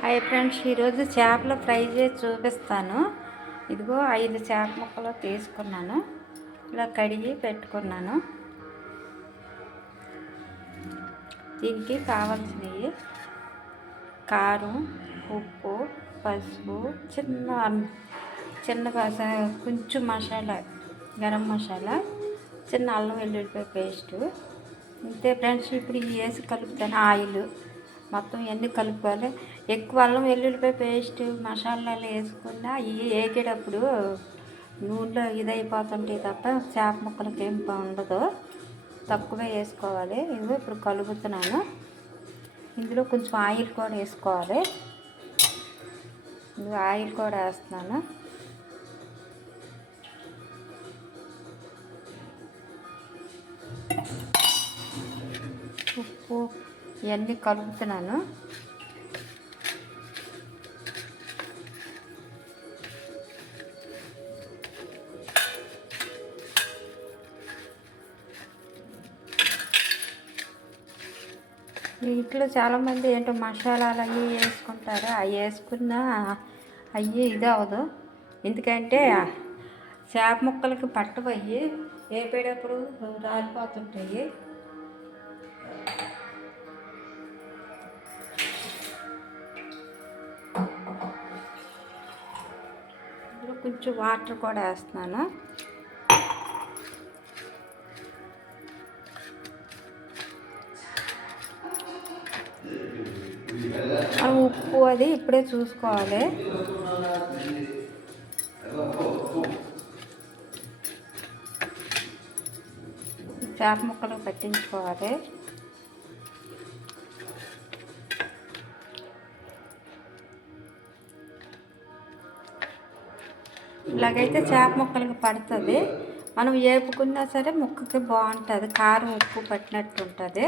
Hi friends, ఈరోజు చేపలు fry చేసి చూపిస్తాను. ఇదిగో 5 చేప ముక్కలు తీసుకున్నాను. ఇలా కడిగి పెట్టుకున్నాను. దీనికి కావాల్సినవి కారం, ఉప్పు, పసుపు, చిన్న కొంచెం మసాలా, గరం మసాలా, చిన్న అల్లం వెల్లుల్లిపాయ పేస్టు. అంతే ఫ్రెండ్స్. ఇప్పుడు ఈ వేసి కలుపుతాను. ఆయిల్ మొత్తం ఇవన్నీ కలుపుకోవాలి. ఎక్కువ అల్లం వెల్లుల్లిపాయ పేస్ట్ మసాలాలు వేసుకున్నా ఇవి వేగేటప్పుడు నూనెలో ఇదైపోతుంటాయి తప్ప చేప ముక్కలకి ఏం ఉండదు. తక్కువే వేసుకోవాలి. ఇదిగో ఇప్పుడు కలుపుతున్నాను. ఇందులో కొంచెం ఆయిల్ కూడా వేసుకోవాలి. ఇది ఆయిల్ కూడా వేస్తున్నాను. ఉప్పు ఇవన్నీ కలుపుతున్నాను. ఇంట్లో చాలామంది ఏంటో మసాలాలు అవి వేసుకుంటారు. అవి వేసుకున్నా అవి ఇది అవ్వదు. ఎందుకంటే చేప ముక్కలకి పట్టవు. అవి వేపేటప్పుడు రాలిపోతుంటాయి. ఇందులో కొంచెం వాటర్ కూడా వేస్తున్నాను. ఉప్పు అది ఇప్పుడే చూసుకోవాలి. చేప ముక్కలు పట్టించుకోవాలి. ఇలాగైతే చేప ముక్కలకి పడుతుంది. మనం వేపుకున్నా సరే ముక్కకి బాగుంటుంది. కారం ఉప్పు పట్టినట్టు ఉంటుంది.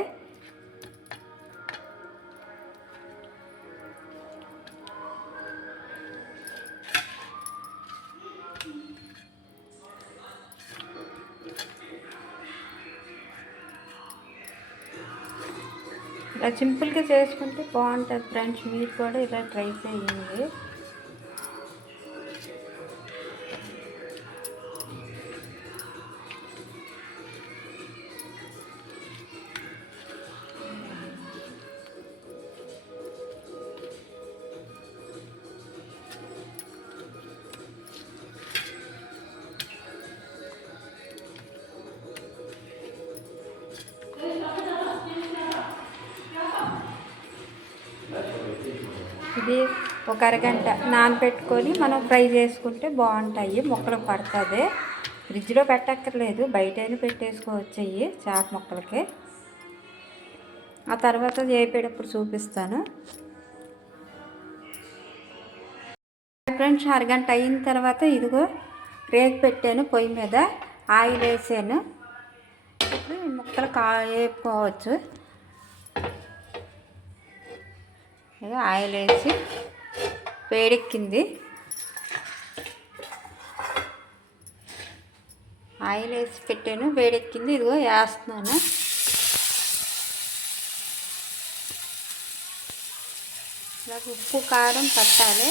ఇలా సింపుల్గా చేసుకుంటే బాగుంటుంది ఫ్రెండ్స్. మీరు కూడా ఇలా ట్రై చేయండి. ఇది ఒక అరగంట నానబెట్టుకొని మనం ఫ్రై చేసుకుంటే బాగుంటాయి. ముక్కలు పడుతుంది. ఫ్రిడ్జ్లో పెట్టక్కర్లేదు, బయటైనా పెట్టేసుకోవచ్చు అవి చేప ముక్కలకి. ఆ తర్వాత వేపేటప్పుడు చూపిస్తాను. ఫ్రెండ్స్, అరగంట అయిన తర్వాత ఇదిగో రేకు పెట్టాను పొయ్యి మీద. ఆయిల్ వేసాను. ఇప్పుడు ఈ ముక్కలు వేపుకోవచ్చు. ఆయిల్ వేసి వేడెక్కింది. ఆయిల్ వేసి పెట్టాను, వేడెక్కింది. ఇదిగో వేస్తున్నాను. ఇలా ఉప్పు కారం పట్టాలి.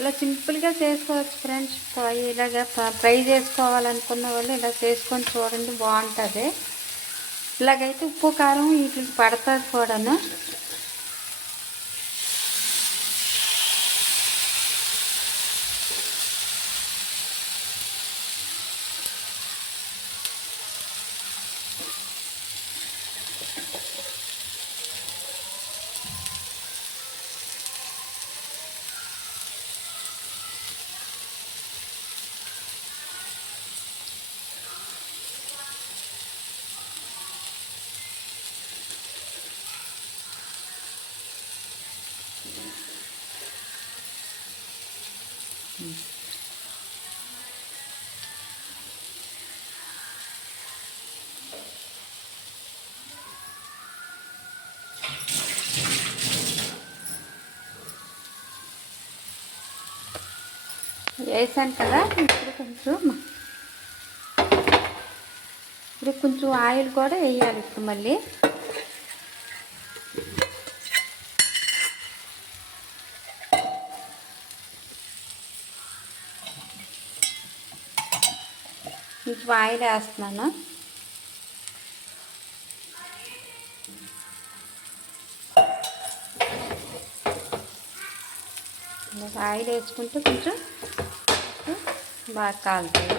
ఇలా సింపుల్గా చేసుకోవచ్చు ఫ్రెండ్స్. ఇలాగ ఫ్రై చేసుకోవాలనుకున్న వాళ్ళు ఇలా చేసుకొని చూడండి, బాగుంటుంది. ఇలాగైతే ఉప్పు కారం వీటికి పడుతుంది కూడాను. వేసాను కదా, ఇప్పుడు కొంచెం ఆయిల్ కూడా వేయాలి. ఇప్పుడు మళ్ళీ కొంచెం ఆయిల్ వేస్తున్నాను. ఆయిల్ వేసుకుంటే కొంచెం బాగా కాలుతుంది.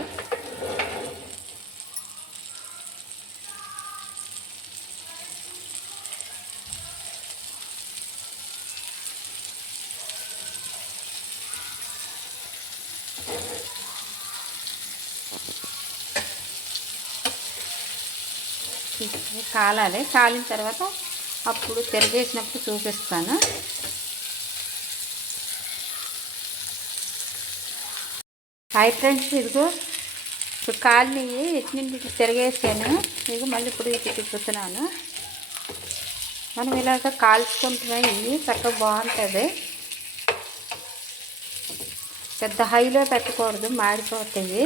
కాలాలి. కాలిన తర్వాత అప్పుడు తిరగేసినప్పుడు చూపిస్తాను. హాయ్ ఫ్రెండ్స్, ఇదిగో ఇప్పుడు కాలినవి ఎటు నుండి తిరగేసాను. ఇదిగో మళ్ళీ ఇప్పుడు ఇటు తిప్పుతున్నాను. మనం ఇలాగ కాల్చుకుంటున్నాయి చక్కగా బాగుంటుంది. పెద్ద హైలో పెట్టకూడదు, మాడిపోతాయి.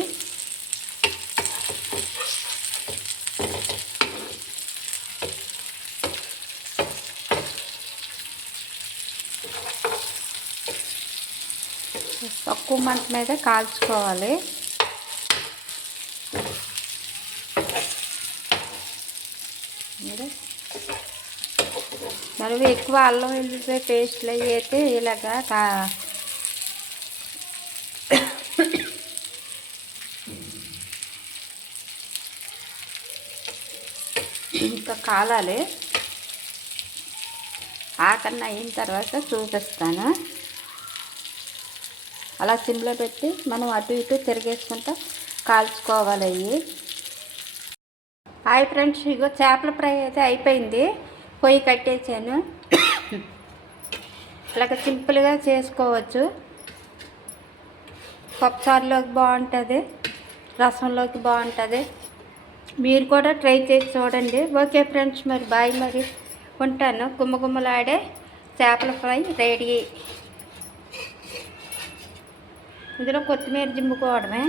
తక్కువ మంట మీద కాల్చుకోవాలి. మరి ఎక్కువ అల్లం వెల్లుల్లిపాయ పేస్ట్లు అవి అయితే ఇలాగా ఇంకా కాలాలి. ఆకన్నా అయిన తర్వాత చూపిస్తాను. అలా సిమ్లో పెట్టి మనం అటు ఇటు తిరిగేసుకుంటా కాల్చుకోవాలి. అవి హాయ్ ఫ్రెండ్స్, ఇగో చేపల ఫ్రై అయితే అయిపోయింది. పొయ్యి కట్టేసాను. ఇలాగ సింపుల్గా చేసుకోవచ్చు. పప్పుచారులోకి బాగుంటుంది, రసంలోకి బాగుంటుంది. మీరు కూడా ట్రై చేసి చూడండి. ఓకే ఫ్రెండ్స్, మరి బాయ్. మరి ఉంటాను. గుమ్మగుమ్మలాడే చేపల ఫ్రై రెడీ. ఇందులో కొత్తిమీర జిమ్ముకోవడమే.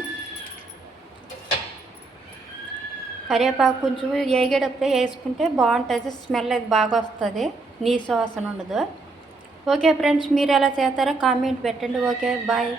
కరివేపాకు కొంచెం వేగేటప్పుడే వేసుకుంటే బాగుంటుంది. స్మెల్ అది బాగా వస్తుంది, నీసు వాసన ఉండదు. ఓకే ఫ్రెండ్స్, మీరు ఎలా చేస్తారో కామెంట్ పెట్టండి. Okay bye.